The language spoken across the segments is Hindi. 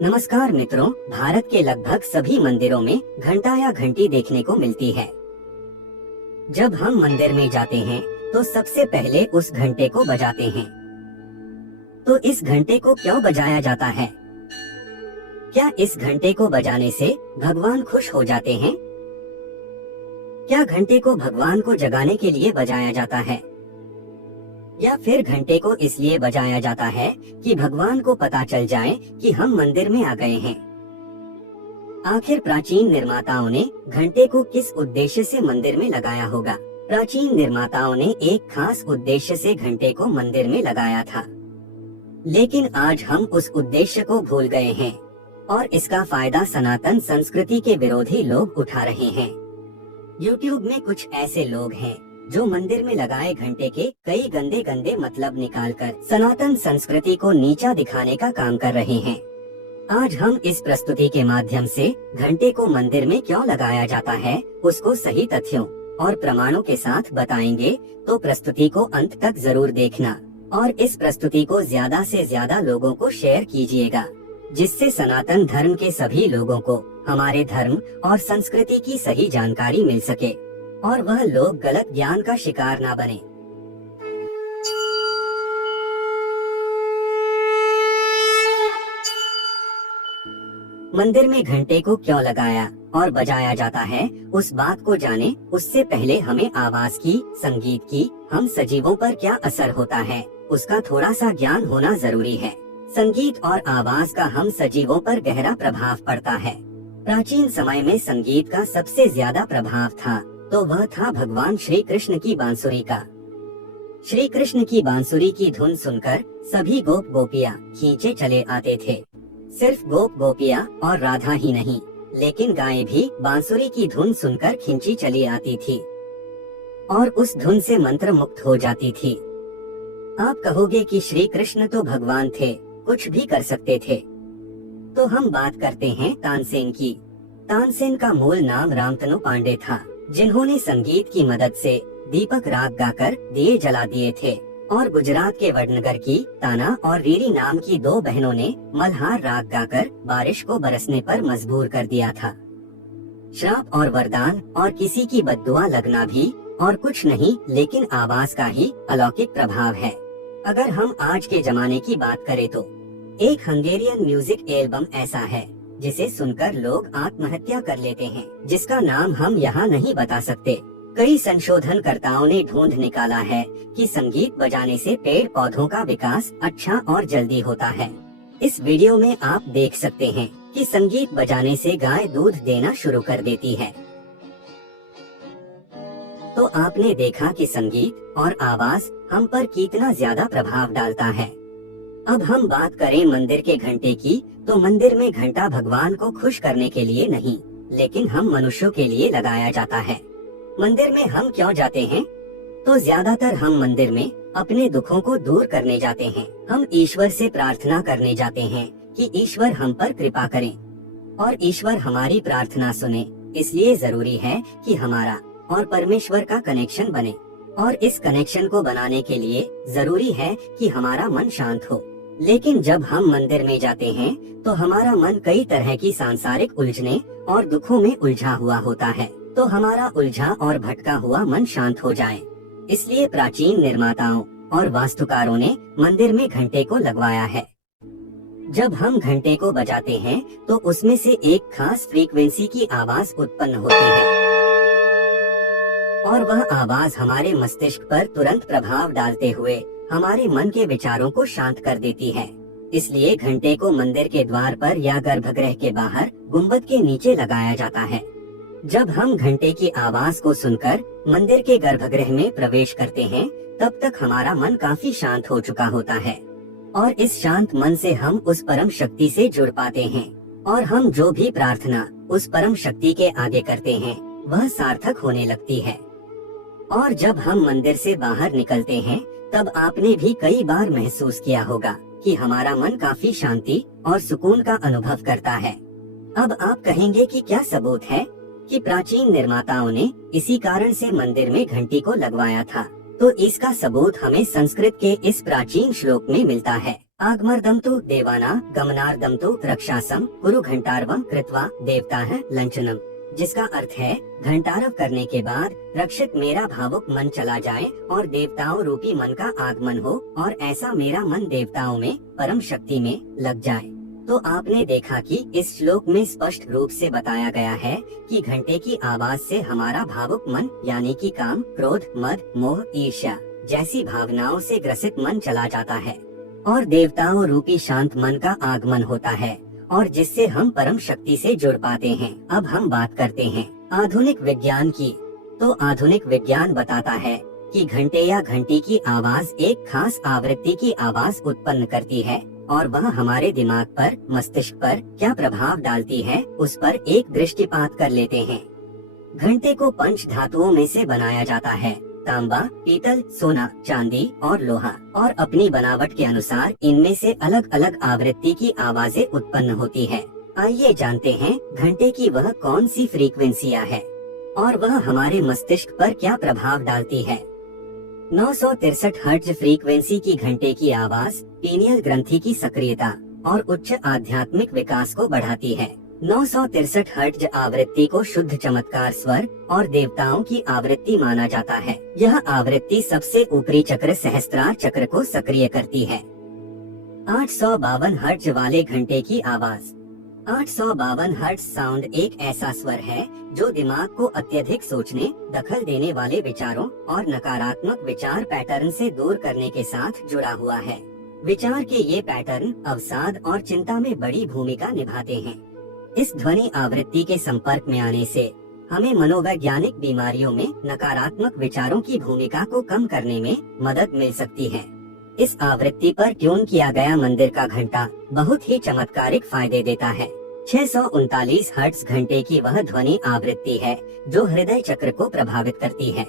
नमस्कार मित्रों, भारत के लगभग सभी मंदिरों में घंटा या घंटी देखने को मिलती है। जब हम मंदिर में जाते हैं तो सबसे पहले उस घंटे को बजाते हैं। तो इस घंटे को क्यों बजाया जाता है? क्या इस घंटे को बजाने से भगवान खुश हो जाते हैं? क्या घंटे को भगवान को जगाने के लिए बजाया जाता है, या फिर घंटे को इसलिए बजाया जाता है कि भगवान को पता चल जाए कि हम मंदिर में आ गए हैं? आखिर प्राचीन निर्माताओं ने घंटे को किस उद्देश्य से मंदिर में लगाया होगा? प्राचीन निर्माताओं ने एक खास उद्देश्य से घंटे को मंदिर में लगाया था, लेकिन आज हम उस उद्देश्य को भूल गए हैं और इसका फायदा सनातन संस्कृति के विरोधी लोग उठा रहे हैं। YouTube में कुछ ऐसे लोग हैं जो मंदिर में लगाए घंटे के कई गंदे गंदे मतलब निकालकर सनातन संस्कृति को नीचा दिखाने का काम कर रहे हैं। आज हम इस प्रस्तुति के माध्यम से घंटे को मंदिर में क्यों लगाया जाता है उसको सही तथ्यों और प्रमाणों के साथ बताएंगे, तो प्रस्तुति को अंत तक जरूर देखना और इस प्रस्तुति को ज्यादा से ज्यादा लोगों को शेयर कीजिएगा, जिससे सनातन धर्म के सभी लोगों को हमारे धर्म और संस्कृति की सही जानकारी मिल सके और वह लोग गलत ज्ञान का शिकार ना बने। मंदिर में घंटे को क्यों लगाया और बजाया जाता है, उस बात को जाने उससे पहले हमें आवाज की, संगीत की हम सजीवों पर क्या असर होता है उसका थोड़ा सा ज्ञान होना जरूरी है। संगीत और आवाज का हम सजीवों पर गहरा प्रभाव पड़ता है। प्राचीन समय में संगीत का सबसे ज्यादा प्रभाव था तो वह था भगवान श्री कृष्ण की बांसुरी का। श्री कृष्ण की बांसुरी की धुन सुनकर सभी गोप गोपियाँ खींचे चले आते थे। सिर्फ गोप गोपियाँ और राधा ही नहीं, लेकिन गायें भी बांसुरी की धुन सुनकर खींची चली आती थी और उस धुन से मंत्र मुक्त हो जाती थी। आप कहोगे कि श्री कृष्ण तो भगवान थे, कुछ भी कर सकते थे। तो हम बात करते हैं तानसेन की। तानसेन का मूल नाम रामतनु पांडे था, जिन्होंने संगीत की मदद से दीपक राग गाकर दिए जला दिए थे और गुजरात के वडनगर की ताना और रीरी नाम की दो बहनों ने मल्हार राग गाकर बारिश को बरसने पर मजबूर कर दिया था। श्राप और वरदान और किसी की बद्दुआ लगना भी और कुछ नहीं लेकिन आवाज का ही अलौकिक प्रभाव है। अगर हम आज के जमाने की बात करें तो एक हंगेरियन म्यूजिक एल्बम ऐसा है जिसे सुनकर लोग आत्महत्या कर लेते हैं, जिसका नाम हम यहाँ नहीं बता सकते। कई संशोधनकर्ताओं ने ढूंढ निकाला है कि संगीत बजाने से पेड़ पौधों का विकास अच्छा और जल्दी होता है। इस वीडियो में आप देख सकते हैं कि संगीत बजाने से गाय दूध देना शुरू कर देती है। तो आपने देखा कि संगीत और आवाज हम पर कितना ज्यादा प्रभाव डालता है। अब हम बात करें मंदिर के घंटे की, तो मंदिर में घंटा भगवान को खुश करने के लिए नहीं, लेकिन हम मनुष्यों के लिए लगाया जाता है। मंदिर में हम क्यों जाते हैं? तो ज्यादातर हम मंदिर में अपने दुखों को दूर करने जाते हैं। हम ईश्वर से प्रार्थना करने जाते हैं कि ईश्वर हम पर कृपा करें और ईश्वर हमारी प्रार्थना सुने। इसलिए जरूरी है कि हमारा और परमेश्वर का कनेक्शन बने और इस कनेक्शन को बनाने के लिए जरूरी है कि हमारा मन शांत हो। लेकिन जब हम मंदिर में जाते हैं तो हमारा मन कई तरह की सांसारिक उलझने और दुखों में उलझा हुआ होता है, तो हमारा उलझा और भटका हुआ मन शांत हो जाए। इसलिए प्राचीन निर्माताओं और वास्तुकारों ने मंदिर में घंटे को लगवाया है। जब हम घंटे को बजाते हैं तो उसमें से एक खास फ्रीक्वेंसी की आवाज उत्पन्न होती है और वह आवाज हमारे मस्तिष्क पर तुरंत प्रभाव डालते हुए हमारे मन के विचारों को शांत कर देती है। इसलिए घंटे को मंदिर के द्वार पर या गर्भगृह के बाहर गुंबद के नीचे लगाया जाता है। जब हम घंटे की आवाज को सुनकर मंदिर के गर्भगृह में प्रवेश करते हैं, तब तक हमारा मन काफी शांत हो चुका होता है और इस शांत मन से हम उस परम शक्ति से जुड़ पाते हैं और हम जो भी प्रार्थना उस परम शक्ति के आगे करते हैं वह सार्थक होने लगती है। और जब हम मंदिर से बाहर निकलते हैं तब आपने भी कई बार महसूस किया होगा कि हमारा मन काफी शांति और सुकून का अनुभव करता है। अब आप कहेंगे कि क्या सबूत है कि प्राचीन निर्माताओं ने इसी कारण से मंदिर में घंटी को लगवाया था? तो इसका सबूत हमें संस्कृत के इस प्राचीन श्लोक में मिलता है आगमर्दम तो देवाना गमनार्दम तो रक्षासम कुरु घंटारवम कृत्वा देवता लंचनम, जिसका अर्थ है घंटारव करने के बाद रक्षित मेरा भावुक मन चला जाए और देवताओं रूपी मन का आगमन हो और ऐसा मेरा मन देवताओं में परम शक्ति में लग जाए। तो आपने देखा कि इस श्लोक में स्पष्ट रूप से बताया गया है कि घंटे की आवाज से हमारा भावुक मन यानी कि काम, क्रोध, मद, मोह, ईर्ष्या जैसी भावनाओं से ग्रसित मन चला जाता है और देवताओं रूपी शांत मन का आगमन होता है और जिससे हम परम शक्ति से जुड़ पाते हैं। अब हम बात करते हैं आधुनिक विज्ञान की। तो आधुनिक विज्ञान बताता है कि घंटे या घंटी की आवाज एक खास आवृत्ति की आवाज उत्पन्न करती है और वह हमारे दिमाग पर, मस्तिष्क पर क्या प्रभाव डालती है उस पर एक दृष्टिपात कर लेते हैं। घंटे को पंच धातुओं में से बनाया जाता है, तांबा, पीतल, सोना, चांदी और लोहा, और अपनी बनावट के अनुसार इनमें से अलग अलग आवृत्ति की आवाजें उत्पन्न होती है। आइए जानते हैं घंटे की वह कौन सी फ्रीक्वेंसियां है और वह हमारे मस्तिष्क पर क्या प्रभाव डालती है। 963 हर्ट्ज फ्रीक्वेंसी की घंटे की आवाज पीनियल ग्रंथि की सक्रियता और उच्च आध्यात्मिक विकास को बढ़ाती है। 963 हर्ट्ज आवृत्ति को शुद्ध चमत्कार स्वर और देवताओं की आवृत्ति माना जाता है। यह आवृत्ति सबसे ऊपरी चक्र सहस्त्रार चक्र को सक्रिय करती है। 852 हर्ट्ज वाले घंटे की आवाज। 852 हर्ट्ज साउंड एक ऐसा स्वर है जो दिमाग को अत्यधिक सोचने, दखल देने वाले विचारों और नकारात्मक विचार पैटर्न से दूर करने के साथ जुड़ा हुआ है। विचार के ये पैटर्न अवसाद और चिंता में बड़ी भूमिका निभाते हैं। इस ध्वनि आवृत्ति के संपर्क में आने से हमें मनोवैज्ञानिक बीमारियों में नकारात्मक विचारों की भूमिका को कम करने में मदद मिल सकती है। इस आवृत्ति पर ट्यून किया गया मंदिर का घंटा बहुत ही चमत्कारिक फायदे देता है। 639 हर्ट्ज घंटे की वह ध्वनि आवृत्ति है जो हृदय चक्र को प्रभावित करती है।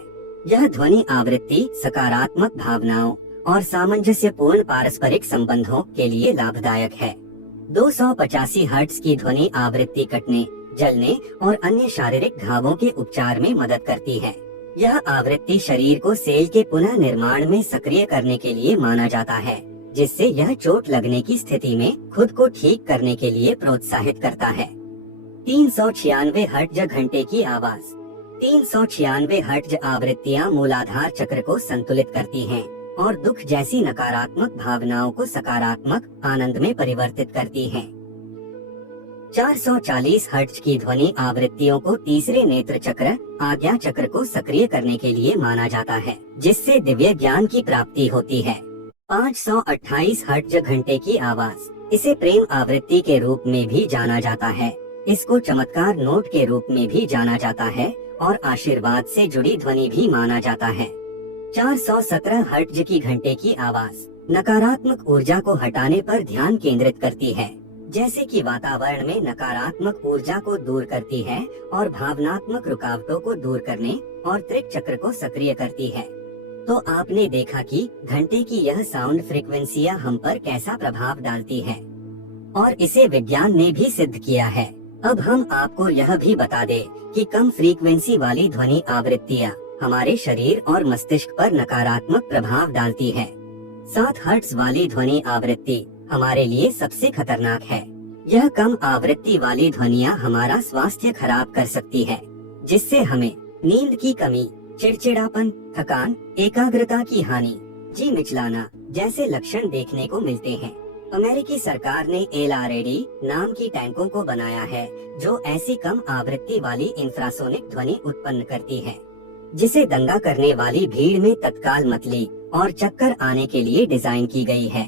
यह ध्वनि आवृत्ति सकारात्मक भावनाओं और सामंजस्यपूर्ण पारस्परिक संबंधों के लिए लाभदायक है। 285 हर्ट्ज की ध्वनि आवृत्ति कटने, जलने और अन्य शारीरिक घावों के उपचार में मदद करती है। यह आवृत्ति शरीर को सेल के पुनः निर्माण में सक्रिय करने के लिए माना जाता है, जिससे यह चोट लगने की स्थिति में खुद को ठीक करने के लिए प्रोत्साहित करता है। 396 हर्ट्ज घंटे की आवाज। 396 हर्ट्ज आवृत्तियां मूलाधार चक्र को संतुलित करती हैं और दुख जैसी नकारात्मक भावनाओं को सकारात्मक आनंद में परिवर्तित करती हैं। 440 हर्ट्ज की ध्वनि आवृत्तियों को तीसरे नेत्र चक्र, आज्ञा चक्र को सक्रिय करने के लिए माना जाता है, जिससे दिव्य ज्ञान की प्राप्ति होती है। 528 हर्ट्ज घंटे की आवाज। इसे प्रेम आवृत्ति के रूप में भी जाना जाता है। इसको चमत्कार नोट के रूप में भी जाना जाता है और आशीर्वाद से जुड़ी ध्वनि भी माना जाता है। 417 हर्ट्ज की घंटे की आवाज नकारात्मक ऊर्जा को हटाने पर ध्यान केंद्रित करती है, जैसे कि वातावरण में नकारात्मक ऊर्जा को दूर करती है और भावनात्मक रुकावटों को दूर करने और त्रिक चक्र को सक्रिय करती है। तो आपने देखा कि घंटे की यह साउंड फ्रीक्वेंसियां हम पर कैसा प्रभाव डालती है और इसे विज्ञान ने भी सिद्ध किया है। अब हम आपको यह भी बता दें कि कम फ्रीक्वेंसी वाली ध्वनि आवृत्तियां हमारे शरीर और मस्तिष्क पर नकारात्मक प्रभाव डालती है। 7 हर्ट्ज वाली ध्वनि आवृत्ति हमारे लिए सबसे खतरनाक है। यह कम आवृत्ति वाली ध्वनियाँ हमारा स्वास्थ्य खराब कर सकती है, जिससे हमें नींद की कमी, चिड़चिड़ापन, थकान, एकाग्रता की हानि, जी मिचलाना जैसे लक्षण देखने को मिलते हैं। अमेरिकी सरकार ने LRAD नाम की टैंकों को बनाया है जो ऐसी कम आवृत्ति वाली इंफ्रासोनिक ध्वनि उत्पन्न करती है, जिसे दंगा करने वाली भीड़ में तत्काल मतली और चक्कर आने के लिए डिजाइन की गई है।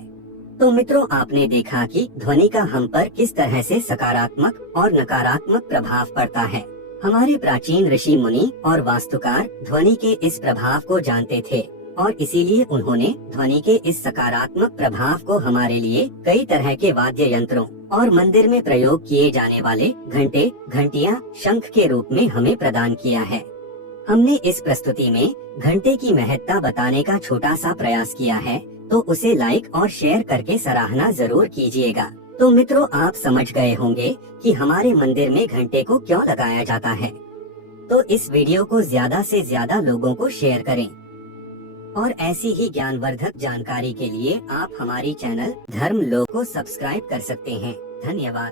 तो मित्रों, आपने देखा कि ध्वनि का हम पर किस तरह से सकारात्मक और नकारात्मक प्रभाव पड़ता है। हमारे प्राचीन ऋषि मुनि और वास्तुकार ध्वनि के इस प्रभाव को जानते थे और इसीलिए उन्होंने ध्वनि के इस सकारात्मक प्रभाव को हमारे लिए कई तरह के वाद्य यंत्रों और मंदिर में प्रयोग किए जाने वाले घंटे, घंटियां, शंख के रूप में हमें प्रदान किया है। हमने इस प्रस्तुति में घंटे की महत्ता बताने का छोटा सा प्रयास किया है, तो उसे लाइक और शेयर करके सराहना जरूर कीजिएगा। तो मित्रों, आप समझ गए होंगे कि हमारे मंदिर में घंटे को क्यों लगाया जाता है। तो इस वीडियो को ज्यादा से ज्यादा लोगों को शेयर करें। और ऐसी ही ज्ञानवर्धक जानकारी के लिए आप हमारी चैनल धर्म लोक को सब्सक्राइब कर सकते हैं। धन्यवाद।